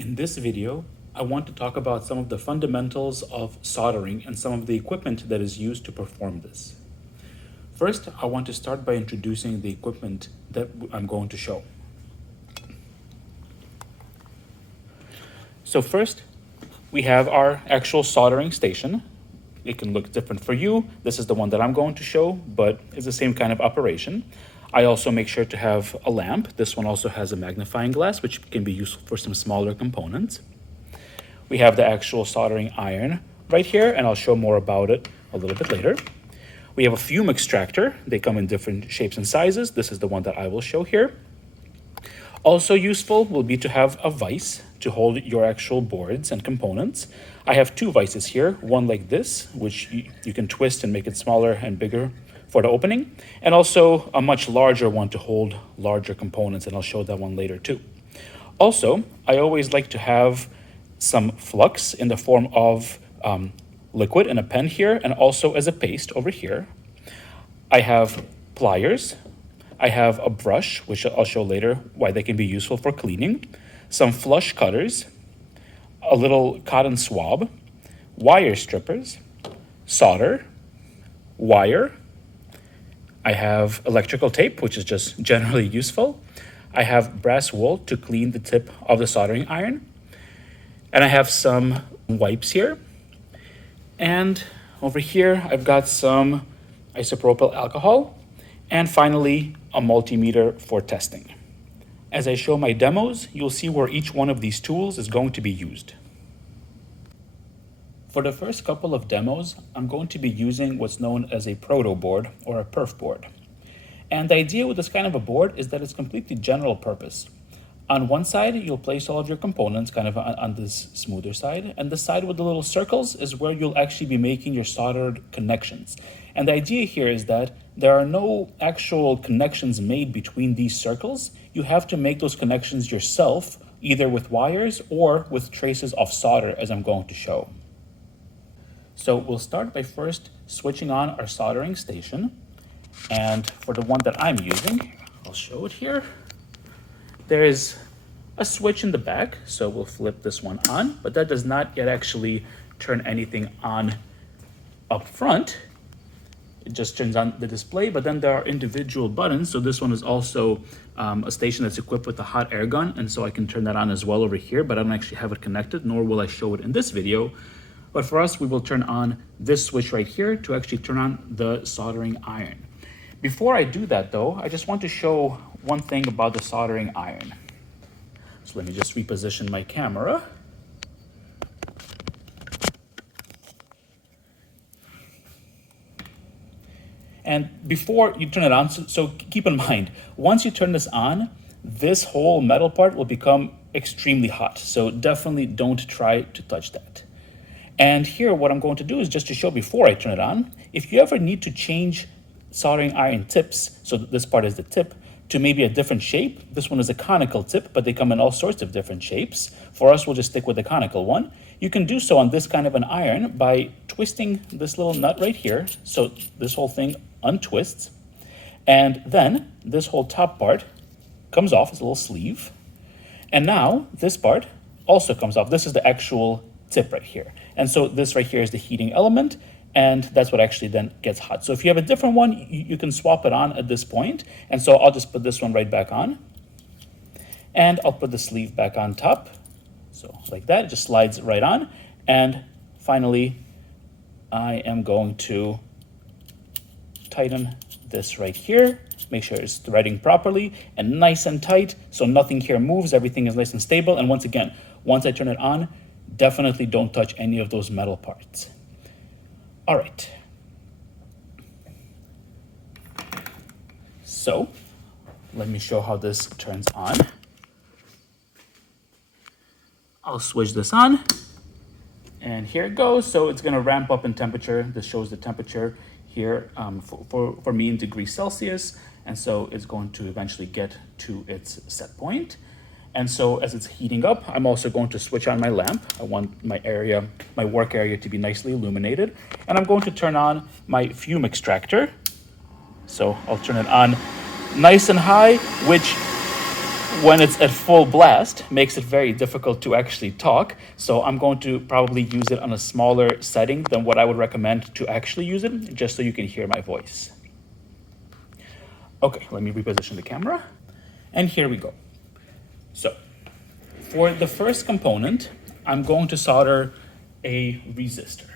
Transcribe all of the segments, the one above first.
In this video, I want to talk about some of the fundamentals of soldering and some of the equipment that is used to perform this. First, I want to start by introducing the equipment that I'm going to show. So first, we have our actual soldering station. It can look different for you. This is the one that I'm going to show, but it's the same kind of operation. I also make sure to have a lamp. This one also has a magnifying glass, which can be useful for some smaller components. We have the actual soldering iron right here, and I'll show more about it a little bit later. We have a fume extractor. They come in different shapes and sizes. This is the one that I will show here. Also useful will be to have a vise to hold your actual boards and components. I have two vices here, one like this, which you can twist and make it smaller and bigger for the opening, and also a much larger one to hold larger components, and I'll show that one later too. Also, I always like to have some flux in the form of liquid in a pen here, and also as a paste over here. I have pliers. I have a brush, which I'll show later why they can be useful for cleaning, some flush cutters, a little cotton swab, wire strippers, solder, wire. I have electrical tape, which is just generally useful. I have brass wool to clean the tip of the soldering iron. And I have some wipes here. And over here, I've got some isopropyl alcohol. And finally, a multimeter for testing. As I show my demos, you'll see where each one of these tools is going to be used. For the first couple of demos, I'm going to be using what's known as a proto board or a perf board. And the idea with this kind of a board is that it's completely general purpose. On one side, you'll place all of your components kind of on this smoother side, and the side with the little circles is where you'll actually be making your soldered connections. And the idea here is that there are no actual connections made between these circles. You have to make those connections yourself, either with wires or with traces of solder, as I'm going to show. So we'll start by first switching on our soldering station. And for the one that I'm using, I'll show it here. There is a switch in the back, so we'll flip this one on, but that does not yet actually turn anything on up front. It just turns on the display, but then there are individual buttons. So this one is also a station that's equipped with a hot air gun, and so I can turn that on as well over here, but I don't actually have it connected, nor will I show it in this video. But for us, we will turn on this switch right here to actually turn on the soldering iron. Before I do that though, I just want to show one thing about the soldering iron. So let me just reposition my camera. And before you turn it on, so keep in mind, once you turn this on, this whole metal part will become extremely hot. So definitely don't try to touch that. And here, what I'm going to do is just to show before I turn it on, if you ever need to change soldering iron tips, so this part is the tip, to maybe a different shape. This one is a conical tip, but they come in all sorts of different shapes. For us, we'll just stick with the conical one. You can do so on this kind of an iron by twisting this little nut right here. So this whole thing untwists. And then this whole top part comes off, it's a little sleeve. And now this part also comes off. This is the actual tip right here. And so this right here is the heating element, and that's what actually then gets hot. So if you have a different one, you can swap it on at this point. And so I'll just put this one right back on. And I'll put the sleeve back on top. So like that, it just slides right on. And finally, I am going to tighten this right here. Make sure it's threading properly and nice and tight, so nothing here moves, everything is nice and stable. And once again, once I turn it on, definitely don't touch any of those metal parts. All right. So let me show how this turns on. I'll switch this on, and here it goes. So it's going to ramp up in temperature. This shows the temperature here for me in degrees Celsius, and so it's going to eventually get to its set point. And so as it's heating up, I'm also going to switch on my lamp. I want my work area to be nicely illuminated. And I'm going to turn on my fume extractor. So I'll turn it on nice and high, which when it's at full blast, makes it very difficult to actually talk. So I'm going to probably use it on a smaller setting than what I would recommend to actually use it, just so you can hear my voice. Okay, let me reposition the camera. And here we go. So for the first component, I'm going to solder a resistor.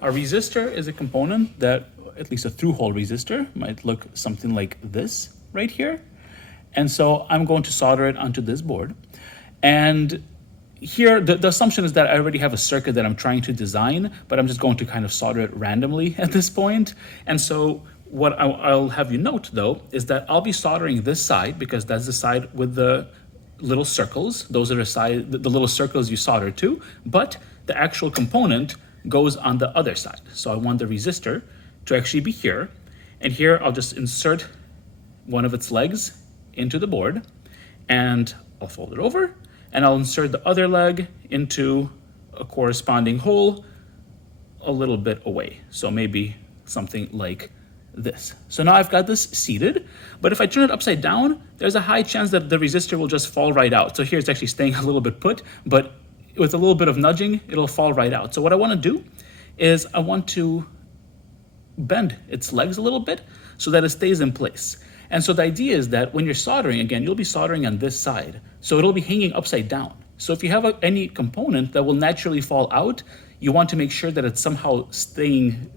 A resistor is a component that, at least a through-hole resistor, might look something like this right here. And so I'm going to solder it onto this board. And here, the assumption is that I already have a circuit that I'm trying to design, but I'm just going to kind of solder it randomly at this point. And so what I'll have you note, though, is that I'll be soldering this side, because that's the side with the little circles. Those are the little circles you solder to, but the actual component goes on the other side. So I want the resistor to actually be here. And here I'll just insert one of its legs into the board, and I'll fold it over, and I'll insert the other leg into a corresponding hole a little bit away. So maybe something like this. So now I've got this seated, but if I turn it upside down, there's a high chance that the resistor will just fall right out. So here it's actually staying a little bit put, but with a little bit of nudging, it'll fall right out. So what I want to do is I want to bend its legs a little bit so that it stays in place. And so the idea is that when you're soldering, again, you'll be soldering on this side. So it'll be hanging upside down. So if you have any component that will naturally fall out, you want to make sure that it's somehow staying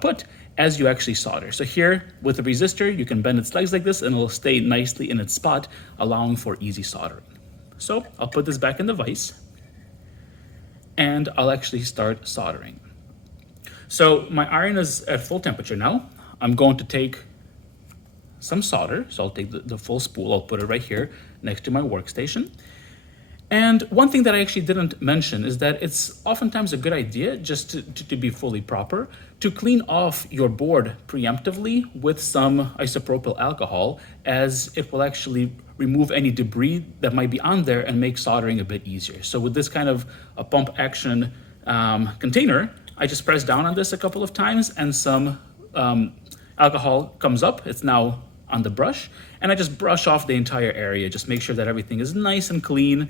put as you actually solder. So here with the resistor, you can bend its legs like this and it'll stay nicely in its spot, allowing for easy soldering. So I'll put this back in the vise and I'll actually start soldering. So my iron is at full temperature now. I'm going to take some solder. So I'll take the full spool, I'll put it right here next to my workstation. And one thing that I actually didn't mention is that it's oftentimes a good idea, just to be fully proper, to clean off your board preemptively with some isopropyl alcohol, as it will actually remove any debris that might be on there and make soldering a bit easier. So with this kind of a pump action container, I just press down on this a couple of times and some alcohol comes up. It's now on the brush, and I just brush off the entire area, just make sure that everything is nice and clean.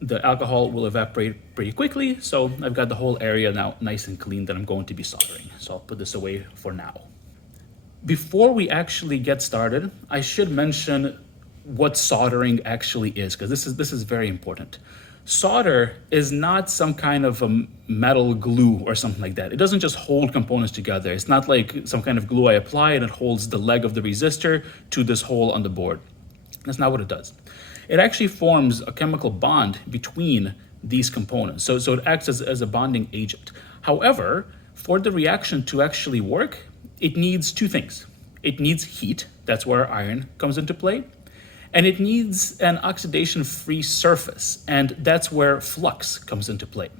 The alcohol will evaporate pretty quickly, so I've got the whole area now nice and clean that I'm going to be soldering. So I'll put this away for now. Before we actually get started, I should mention what soldering actually is, because this is very important. Solder is not some kind of a metal glue or something like that. It doesn't just hold components together. It's not like some kind of glue I apply and it holds the leg of the resistor to this hole on the board. That's not what it does. It actually forms a chemical bond between these components. So it acts as a bonding agent. However, for the reaction to actually work, it needs two things. It needs heat, that's where iron comes into play, and it needs an oxidation-free surface, and that's where flux comes into play.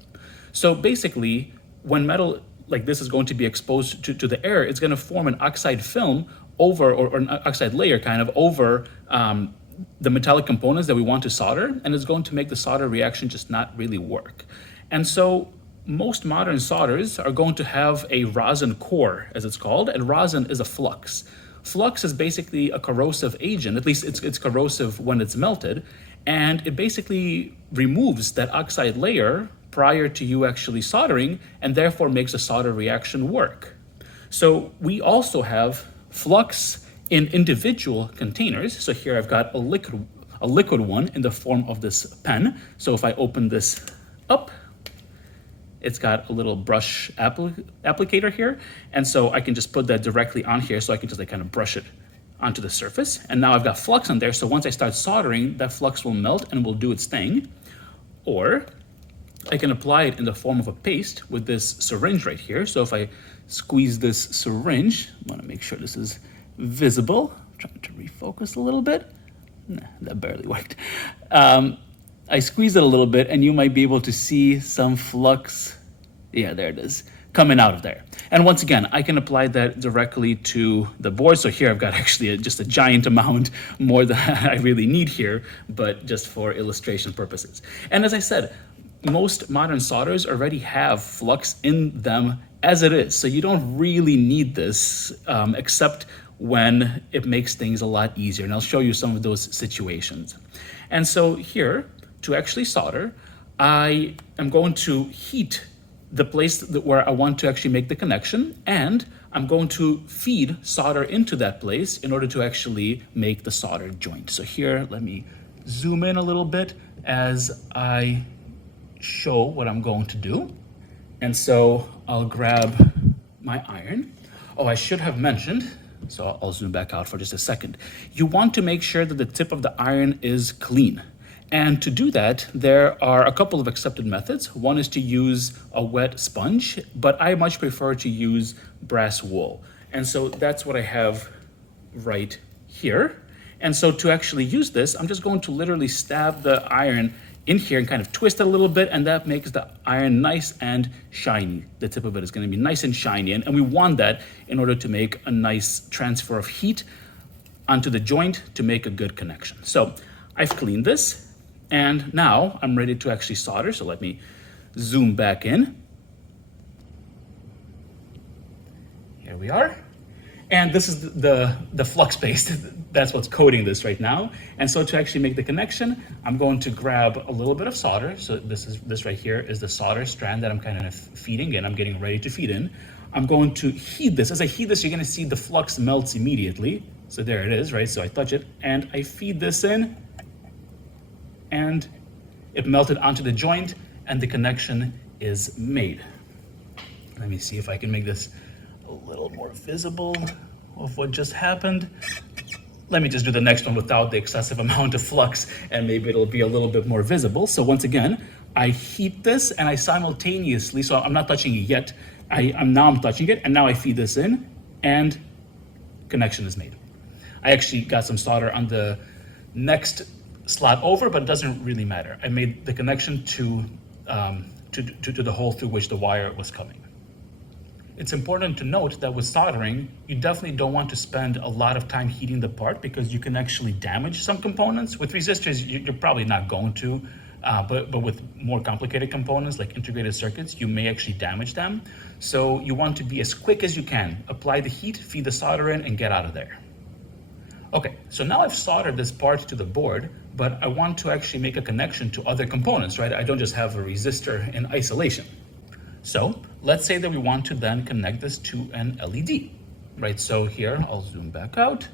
So basically, when metal like this is going to be exposed to the air, it's going to form an oxide film over, or an oxide layer kind of over the metallic components that we want to solder, and it's going to make the solder reaction just not really work. And so most modern solders are going to have a rosin core, as it's called, and rosin is a flux. Flux is basically a corrosive agent, at least it's corrosive when it's melted, and it basically removes that oxide layer prior to you actually soldering, and therefore makes a solder reaction work. So we also have flux in individual containers. So here I've got a liquid one in the form of this pen. So if I open this up, it's got a little brush applicator here. And so I can just put that directly on here, so I can just like kind of brush it onto the surface. And now I've got flux on there. So once I start soldering, that flux will melt and will do its thing. Or I can apply it in the form of a paste with this syringe right here. So if I squeeze this syringe, I want to make sure this is visible. I'm trying to refocus a little bit. Nah, that barely worked. I squeeze it a little bit and you might be able to see some flux. Yeah, there it is, coming out of there. And once again, I can apply that directly to the board. So here I've got actually just a giant amount, more than I really need here, but just for illustration purposes. And as I said, most modern solders already have flux in them as it is. So you don't really need this, except when it makes things a lot easier. And I'll show you some of those situations. And so here, to actually solder, I am going to heat the place where I want to actually make the connection, and I'm going to feed solder into that place in order to actually make the solder joint. So here, let me zoom in a little bit as I show what I'm going to do. And so I'll grab my iron. Oh, I should have mentioned, so I'll zoom back out for just a second. You want to make sure that the tip of the iron is clean. And to do that, there are a couple of accepted methods. One is to use a wet sponge, but I much prefer to use brass wool. And so that's what I have right here. And so to actually use this, I'm just going to literally stab the iron in here and kind of twist it a little bit, and that makes the iron nice and shiny. The tip of it is going to be nice and shiny, and we want that in order to make a nice transfer of heat onto the joint to make a good connection. So I've cleaned this, and now I'm ready to actually solder. So let me zoom back in. Here we are. And this is the flux paste. That's what's coating this right now. And so to actually make the connection, I'm going to grab a little bit of solder. So this right here is the solder strand that I'm kind of feeding in. I'm getting ready to feed in. I'm going to heat this. As I heat this, you're going to see the flux melts immediately. So there it is, right? So I touch it and I feed this in, and it melted onto the joint, and the connection is made. Let me see if I can make this a little more visible of what just happened. Let me just do the next one without the excessive amount of flux, and maybe it'll be a little bit more visible. So once again, I heat this and I simultaneously, so I'm not touching it yet, I'm touching it, and now I feed this in, and connection is made. I actually got some solder on the next slot over, but it doesn't really matter. I made the connection to the hole through which the wire was coming. It's important to note that with soldering, you definitely don't want to spend a lot of time heating the part, because you can actually damage some components. With resistors, you're probably not going to, but with more complicated components like integrated circuits, you may actually damage them. So you want to be as quick as you can. Apply the heat, feed the solder in, and get out of there. Okay, so now I've soldered this part to the board, but I want to actually make a connection to other components, right? I don't just have a resistor in isolation. So let's say that we want to then connect this to an LED, right? So here, I'll zoom back out,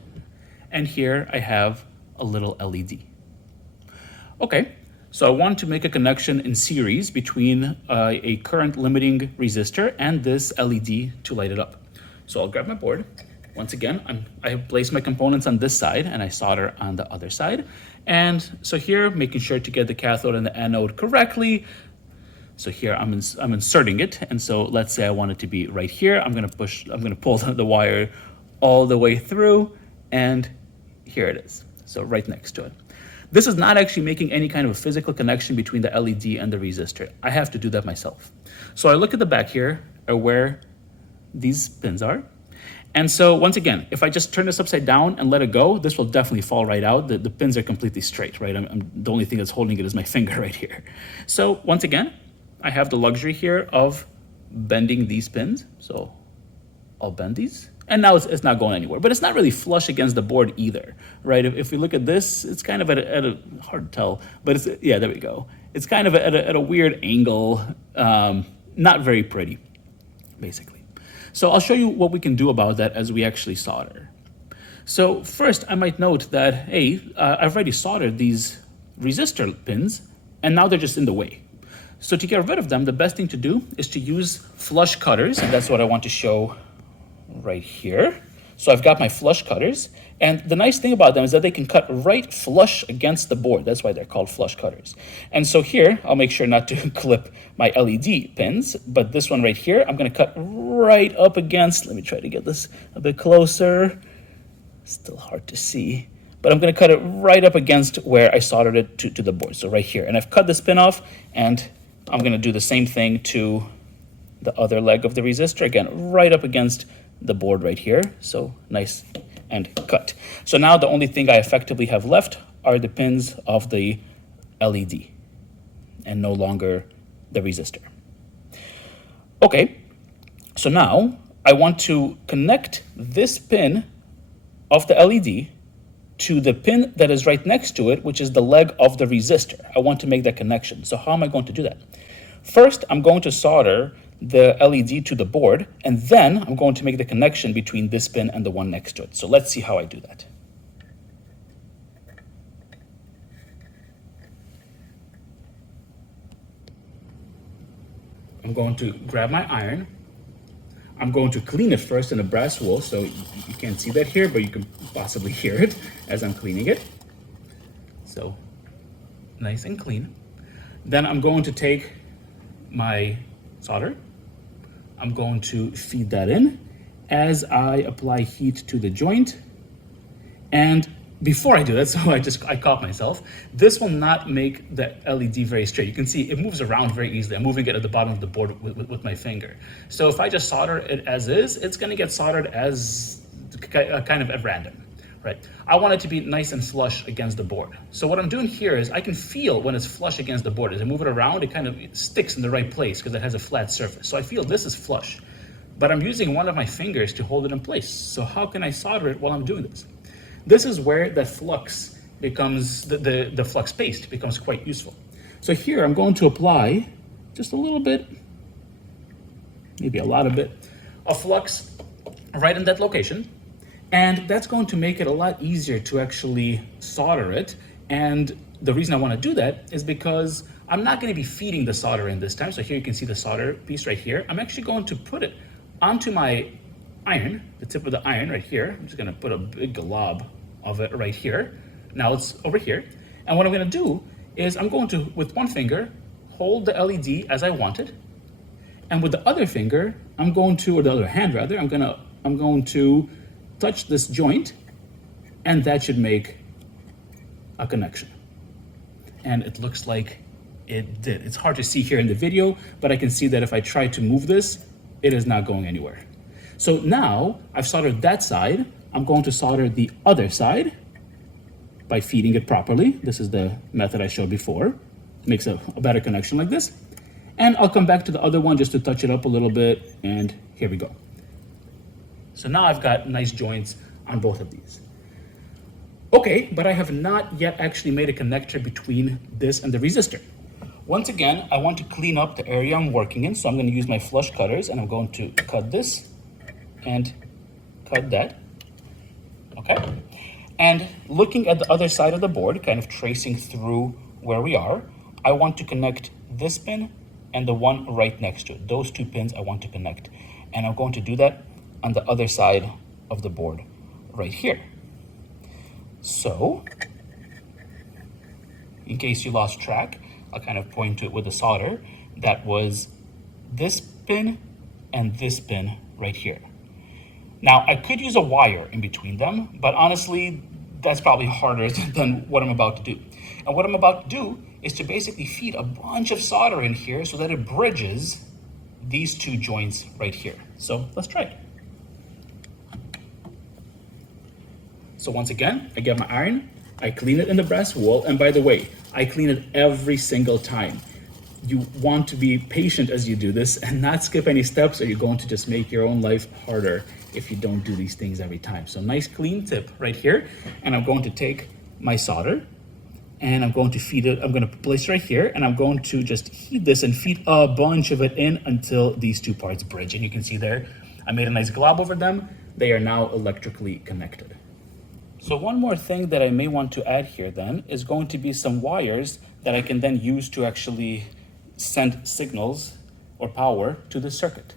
and here I have a little LED. Okay, so I want to make a connection in series between a current limiting resistor and this LED to light it up. So I'll grab my board. Once again, I have placed my components on this side, and I solder on the other side. And so here, making sure to get the cathode and the anode correctly. So here I'm inserting it, and so let's say I want it to be right here. I'm gonna pull the wire all the way through, and here it is. So right next to it. This is not actually making any kind of a physical connection between the LED and the resistor. I have to do that myself. So I look at the back here where these pins are. And so once again, if I just turn this upside down and let it go, this will definitely fall right out. The pins are completely straight, right? The only thing that's holding it is my finger right here. So once again, I have the luxury here of bending these pins. So I'll bend these, and now it's not going anywhere, but it's not really flush against the board either, right? If we look at this, it's kind of at a hard to tell, but it's, yeah, there we go. It's kind of at a weird angle, not very pretty, basically. So I'll show you what we can do about that as we actually solder. So first, I might note that, hey, I've already soldered these resistor pins, and now they're just in the way. So to get rid of them, the best thing to do is to use flush cutters, and that's what I want to show right here. So I've got my flush cutters, and the nice thing about them is that they can cut right flush against the board. That's why they're called flush cutters. And so here, I'll make sure not to clip my LED pins, but this one right here, I'm gonna cut right up against, let me try to get this a bit closer. Still hard to see, but I'm gonna cut it right up against where I soldered it to the board, so right here. And I've cut this pin off, and I'm gonna do the same thing to the other leg of the resistor, again, right up against the board right here, so nice and cut. So now the only thing I effectively have left are the pins of the LED and no longer the resistor. Okay, so now I want to connect this pin of the LED to the pin that is right next to it, which is the leg of the resistor. I want to make that connection. So how am I going to do that? First, I'm going to solder the LED to the board, and then I'm going to make the connection between this pin and the one next to it. So let's see how I do that. I'm going to grab my iron. I'm going to clean it first in a brass wool, so you can't see that here, but you can possibly hear it as I'm cleaning it. So nice and clean. Then I'm going to take my solder. I'm going to feed that in as I apply heat to the joint. And before I do that, so I caught myself, this will not make the LED very straight. You can see it moves around very easily. I'm moving it at the bottom of the board with my finger. So if I just solder it as is, it's gonna get soldered as kind of at random, right? I want it to be nice and flush against the board. So what I'm doing here is I can feel when it's flush against the board. As I move it around, it kind of sticks in the right place because it has a flat surface. So I feel this is flush, but I'm using one of my fingers to hold it in place. So how can I solder it while I'm doing this? This is where the flux becomes, the flux paste becomes quite useful. So here I'm going to apply just a little bit, maybe a lot of it, of flux right in that location. And that's going to make it a lot easier to actually solder it. And the reason I want to do that is because I'm not going to be feeding the solder in this time. So here you can see the solder piece right here. I'm actually going to put it onto my iron, the tip of the iron right here. I'm just going to put a big glob of it right here. Now it's over here. And what I'm going to do is I'm going to, with one finger, hold the LED as I want it. And with the other finger, I'm going to, or the other hand rather, I'm going to touch this joint, and that should make a connection. And it looks like it did. It's hard to see here in the video, but I can see that if I try to move this, it is not going anywhere. So now I've soldered that side. I'm going to solder the other side by feeding it properly. This is the method I showed before. Makes a better connection like this. And I'll come back to the other one just to touch it up a little bit, and here we go. So now I've got nice joints on both of these. Okay, but I have not yet actually made a connector between this and the resistor. Once again, I want to clean up the area I'm working in, so I'm going to use my flush cutters, and I'm going to cut this and cut that. Okay, and looking at the other side of the board, kind of tracing through where we are, I want to connect this pin and the one right next to it. Those two pins I want to connect, and I'm going to do that on the other side of the board right here. So in case you lost track, I'll kind of point to it with the solder. That was this pin and this pin right here. Now, I could use a wire in between them, but honestly, that's probably harder than what I'm about to do. And what I'm about to do is to basically feed a bunch of solder in here so that it bridges these two joints right here. So let's try it. So once again, I get my iron, I clean it in the brass wool, and by the way, I clean it every single time. You want to be patient as you do this and not skip any steps, or you're going to just make your own life harder if you don't do these things every time. So nice clean tip right here, and I'm going to take my solder and I'm going to feed it. I'm going to place it right here, and I'm going to just heat this and feed a bunch of it in until these two parts bridge. And you can see there, I made a nice glob over them. They are now electrically connected. So one more thing that I may want to add here then is going to be some wires that I can then use to actually send signals or power to the circuit.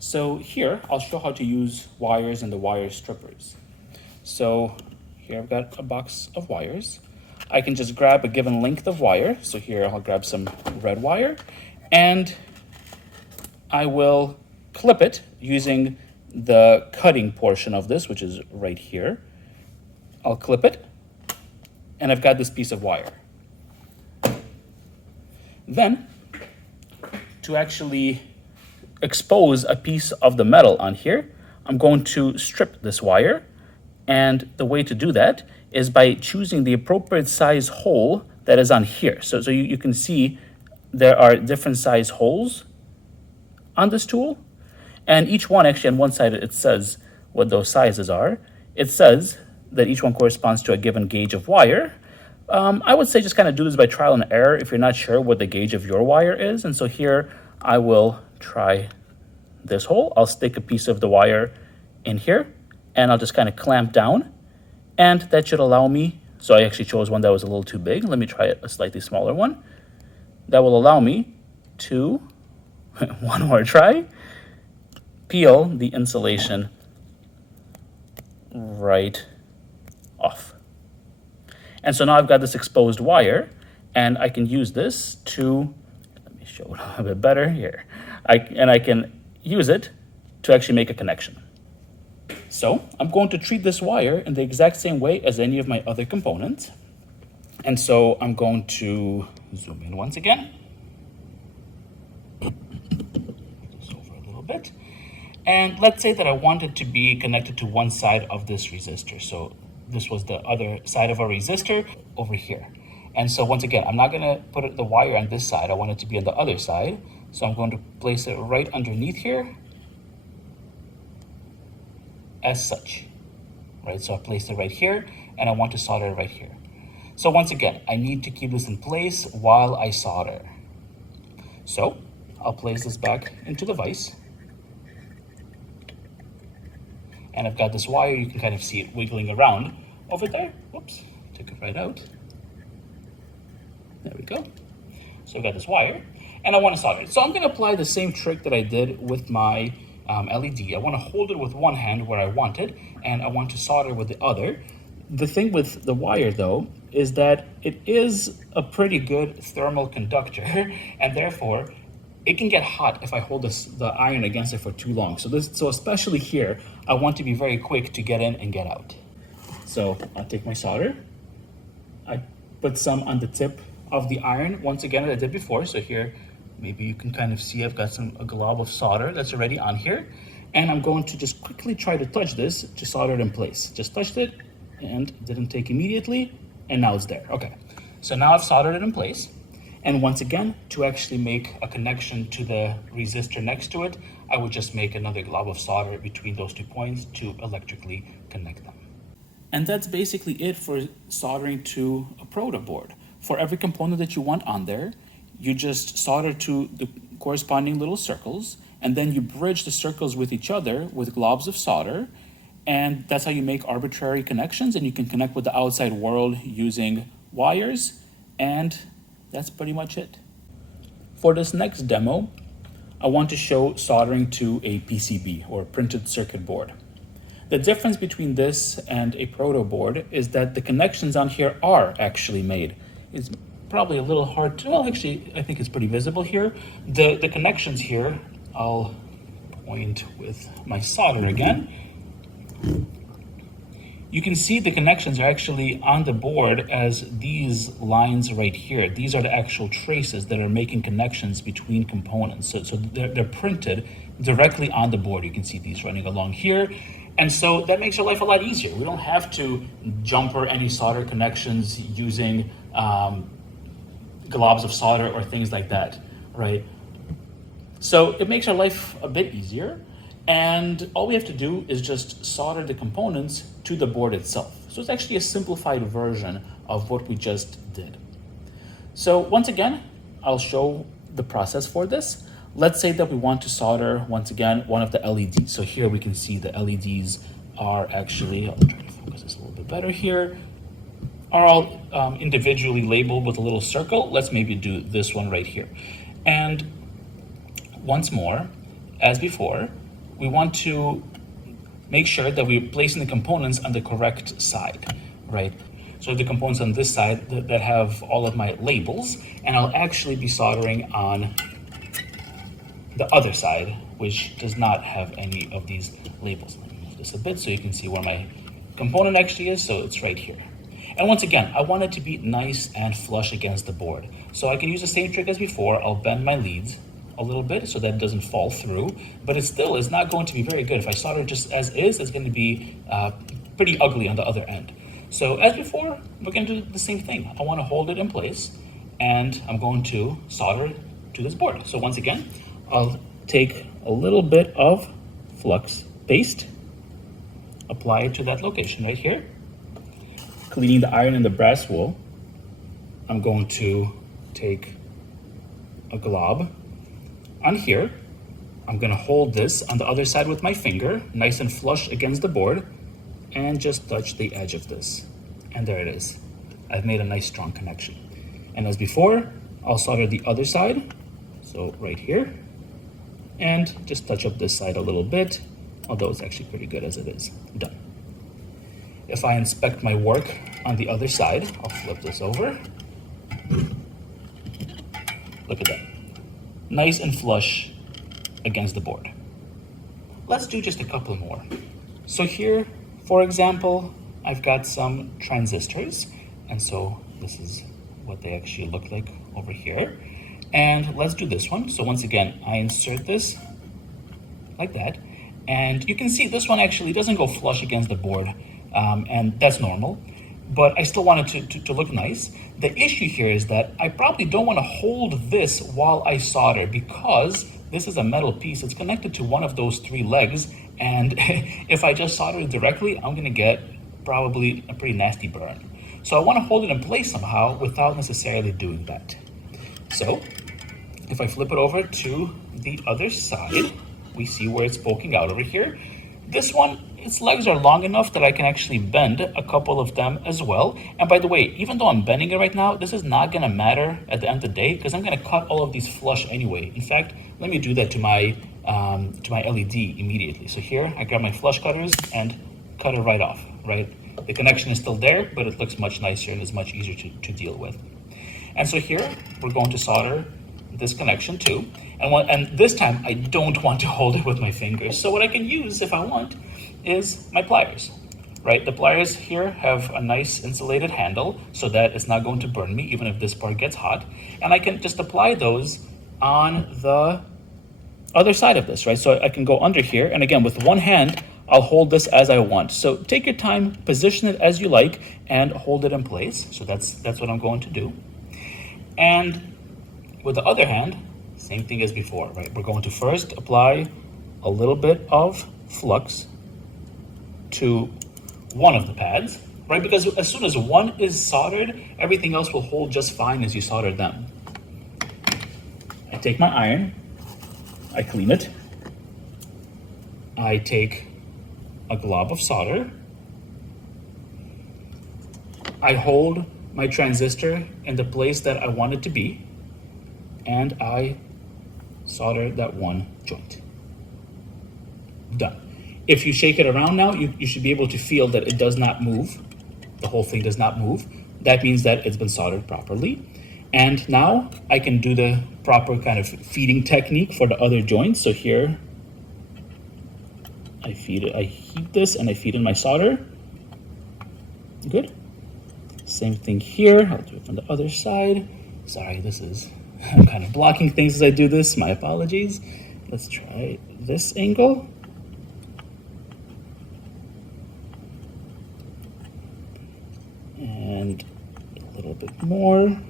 So here, I'll show how to use wires and the wire strippers. So here I've got a box of wires. I can just grab a given length of wire. So here I'll grab some red wire, and I will clip it using the cutting portion of this, which is right here. I'll clip it, and I've got this piece of wire. Then, to actually expose a piece of the metal on here, I'm going to strip this wire, and the way to do that is by choosing the appropriate size hole that is on here. So you can see there are different size holes on this tool, and each one actually on one side it says what those sizes are. It says that each one corresponds to a given gauge of wire. I would say just kind of do this by trial and error if you're not sure what the gauge of your wire is. And so here I will try this hole. I'll stick a piece of the wire in here and I'll just kind of clamp down, and that should allow me, so I actually chose one that was a little too big. Let me try a slightly smaller one. That will allow me to, one more try, peel the insulation right off. And so now I've got this exposed wire, and I can use this to, let me show it a little bit better here. I can use it to actually make a connection. So I'm going to treat this wire in the exact same way as any of my other components. And so I'm going to zoom in once again. Just over a little bit. And let's say that I want it to be connected to one side of this resistor. So this was the other side of our resistor over here. And so once again, I'm not going to put the wire on this side. I want it to be on the other side. So I'm going to place it right underneath here as such, right? So I placed it right here and I want to solder it right here. So once again, I need to keep this in place while I solder. So I'll place this back into the vise. And I've got this wire, you can kind of see it wiggling around over there. Whoops, took it right out. There we go. So I've got this wire and I want to solder it. So I'm going to apply the same trick that I did with my LED. I want to hold it with one hand where I want it, and I want to solder with the other. The thing with the wire, though, is that it is a pretty good thermal conductor, and therefore it can get hot if I hold the iron against it for too long. So especially here, I want to be very quick to get in and get out. So I'll take my solder. I put some on the tip of the iron, once again, as I did before. So here, maybe you can kind of see I've got a glob of solder that's already on here. And I'm going to just quickly try to touch this to solder it in place. Just touched it and it didn't take immediately. And now it's there. Okay, so now I've soldered it in place. And once again, to actually make a connection to the resistor next to it, I would just make another glob of solder between those 2 points to electrically connect them. And that's basically it for soldering to a proto board. For every component that you want on there, you just solder to the corresponding little circles, and then you bridge the circles with each other with globs of solder, and that's how you make arbitrary connections, and you can connect with the outside world using wires, and that's pretty much it. For this next demo, I want to show soldering to a PCB, or printed circuit board. The difference between this and a proto board is that the connections on here are actually made. It's probably a little hard to, well, actually, I think it's pretty visible here. The connections here, I'll point with my solder again. You can see the connections are actually on the board as these lines right here. These are the actual traces that are making connections between components. So they're printed directly on the board. You can see these running along here. And so that makes your life a lot easier. We don't have to jumper any solder connections using globs of solder or things like that, right? So it makes our life a bit easier. And all we have to do is just solder the components to the board itself. So it's actually a simplified version of what we just did. So once again, I'll show the process for this. Let's say that we want to solder, once again, one of the LEDs. So here we can see the LEDs are actually, I'll try to focus this a little bit better here, are all individually labeled with a little circle. Let's maybe do this one right here. And once more, as before, we want to make sure that we're placing the components on the correct side, right? So the components on this side that have all of my labels, and I'll actually be soldering on the other side, which does not have any of these labels. Let me move this a bit so you can see where my component actually is. So it's right here. And once again, I want it to be nice and flush against the board. So I can use the same trick as before. I'll bend my leads a little bit so that it doesn't fall through, but it still is not going to be very good. If I solder just as is, it's going to be pretty ugly on the other end. So as before, we're going to do the same thing. I want to hold it in place, and I'm going to solder to this board. So once again, I'll take a little bit of flux paste, apply it to that location right here, cleaning the iron and the brass wool, I'm going to take a glob on here. I'm gonna hold this on the other side with my finger, nice and flush against the board, and just touch the edge of this. And there it is. I've made a nice strong connection. And as before, I'll solder the other side, so right here, and just touch up this side a little bit, although it's actually pretty good as it is. Done. If I inspect my work on the other side, I'll flip this over. Look at that. Nice and flush against the board. Let's do just a couple more. So here, for example, I've got some transistors, and so this is what they actually look like over here. And let's do this one. So once again, I insert this like that, and you can see this one actually doesn't go flush against the board, and that's normal, but I still want it to look nice. The issue here is that I probably don't want to hold this while I solder, because this is a metal piece. It's connected to one of those three legs, and if I just solder it directly, I'm gonna get probably a pretty nasty burn. So I want to hold it in place somehow without necessarily doing that. So if I flip it over to the other side, we see where it's poking out over here. This one, its legs are long enough that I can actually bend a couple of them as well. And by the way, even though I'm bending it right now, this is not gonna matter at the end of the day, because I'm gonna cut all of these flush anyway. In fact, let me do that to my LED immediately. So here, I grab my flush cutters and cut it right off, right? The connection is still there, but it looks much nicer and is much easier to deal with. And so here, we're going to solder this connection too. And this time, I don't want to hold it with my fingers. So what I can use, if I want, is my pliers, right? The pliers here have a nice insulated handle so that it's not going to burn me, even if this part gets hot. And I can just apply those on the other side of this, right? So I can go under here, and again, with one hand, I'll hold this as I want. So take your time, position it as you like, and hold it in place. So that's what I'm going to do. And with the other hand, same thing as before, right? We're going to first apply a little bit of flux to one of the pads, right? Because as soon as one is soldered, everything else will hold just fine as you solder them. I take my iron, I clean it, I take a glob of solder, I hold my transistor in the place that I want it to be, and I solder that one joint. Done. If you shake it around now, you should be able to feel that it does not move. The whole thing does not move. That means that it's been soldered properly. And now I can do the proper kind of feeding technique for the other joints. So here, I heat this and I feed in my solder. Good. Same thing here. I'll do it from the other side. Sorry, I'm kind of blocking things as I do this. My apologies. Let's try this angle. And a little bit more.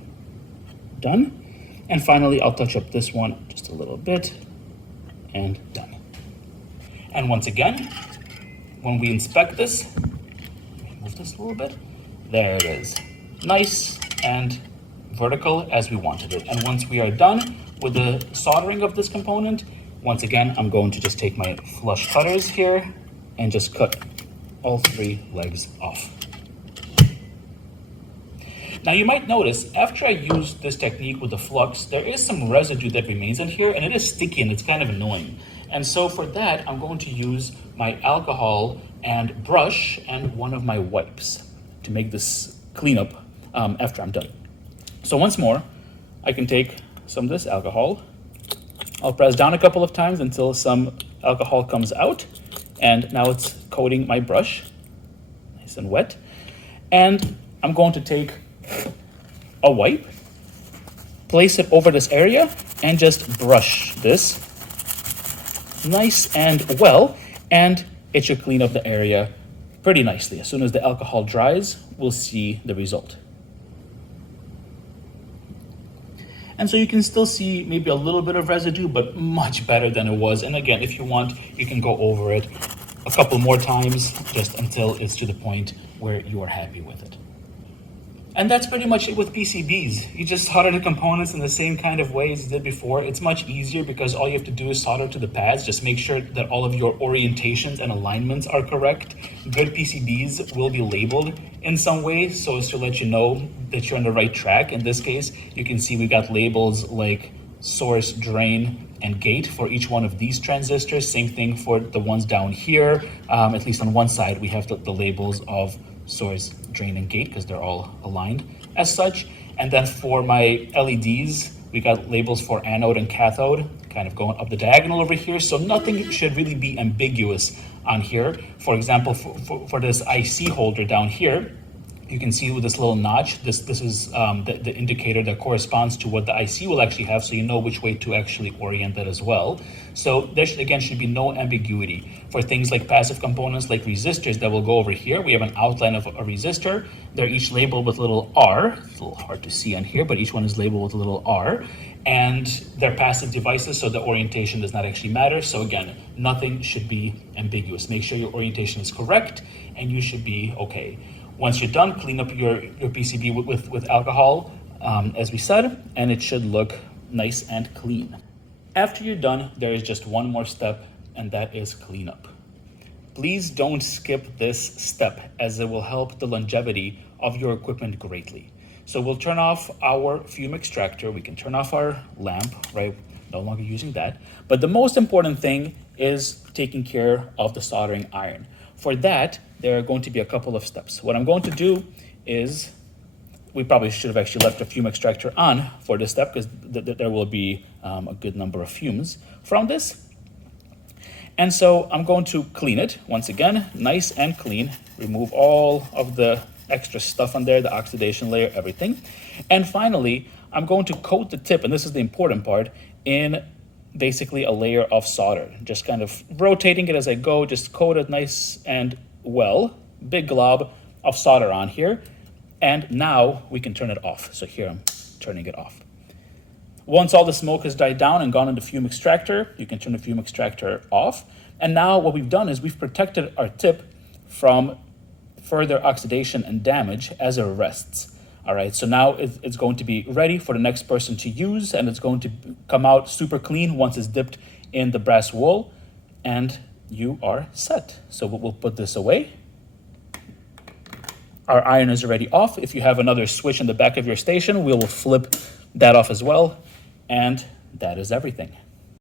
Done. And finally, I'll touch up this one just a little bit, and done. And once again, when we inspect this, move this a little bit, there it is. Nice and vertical as we wanted it. And once we are done with the soldering of this component, once again, I'm going to just take my flush cutters here and just cut all three legs off. Now you might notice, after I use this technique with the flux, there is some residue that remains in here, and it is sticky and it's kind of annoying. And so for that, I'm going to use my alcohol and brush and one of my wipes to make this cleanup after I'm done. So once more, I can take some of this alcohol. I'll press down a couple of times until some alcohol comes out, and now it's coating my brush, nice and wet. And I'm going to take a wipe, place it over this area, and just brush this nice and well, and it should clean up the area pretty nicely. As soon as the alcohol dries, we'll see the result. And so you can still see maybe a little bit of residue, but much better than it was. And again, if you want, you can go over it a couple more times just until it's to the point where you are happy with it. And that's pretty much it with PCBs. You just solder the components in the same kind of way as you did before. It's much easier because all you have to do is solder to the pads. Just make sure that all of your orientations and alignments are correct. Good PCBs will be labeled in some way so as to let you know that you're on the right track. In this case, you can see we got labels like source, drain, and gate for each one of these transistors. Same thing for the ones down here. At least on one side, we have the labels of source, drain, and gate because they're all aligned as such. And then for my LEDs, we got labels for anode and cathode kind of going up the diagonal over here. So nothing should really be ambiguous on here. For example, for this IC holder down here, you can see with this little notch, this is the indicator that corresponds to what the IC will actually have, so you know which way to actually orient that as well. So there should be no ambiguity. For things like passive components like resistors that will go over here, we have an outline of a resistor. They're each labeled with a little R. It's a little hard to see on here, but each one is labeled with a little R. And they're passive devices, so the orientation does not actually matter. So again, nothing should be ambiguous. Make sure your orientation is correct, and you should be okay. Once you're done, clean up your PCB with alcohol, as we said, and it should look nice and clean. After you're done, there is just one more step, and that is cleanup. Please don't skip this step, as it will help the longevity of your equipment greatly. So we'll turn off our fume extractor. We can turn off our lamp, right? No longer using that. But the most important thing is taking care of the soldering iron. For that, there are going to be a couple of steps. What I'm going to do is, we probably should have actually left the fume extractor on for this step because there will be a good number of fumes from this. And so I'm going to clean it once again, nice and clean, remove all of the extra stuff on there, the oxidation layer, everything. And finally, I'm going to coat the tip, and this is the important part, in basically a layer of solder, just kind of rotating it as I go, just coat it nice and well, big glob of solder on here. And now we can turn it off. So here I'm turning it off. Once all the smoke has died down and gone in the fume extractor, you can turn the fume extractor off. And now what we've done is we've protected our tip from further oxidation and damage as it rests. All right, so now it's going to be ready for the next person to use, and it's going to come out super clean once it's dipped in the brass wool, and you are set. So we'll put this away. Our iron is already off. If you have another switch in the back of your station, we will flip that off as well, and that is everything.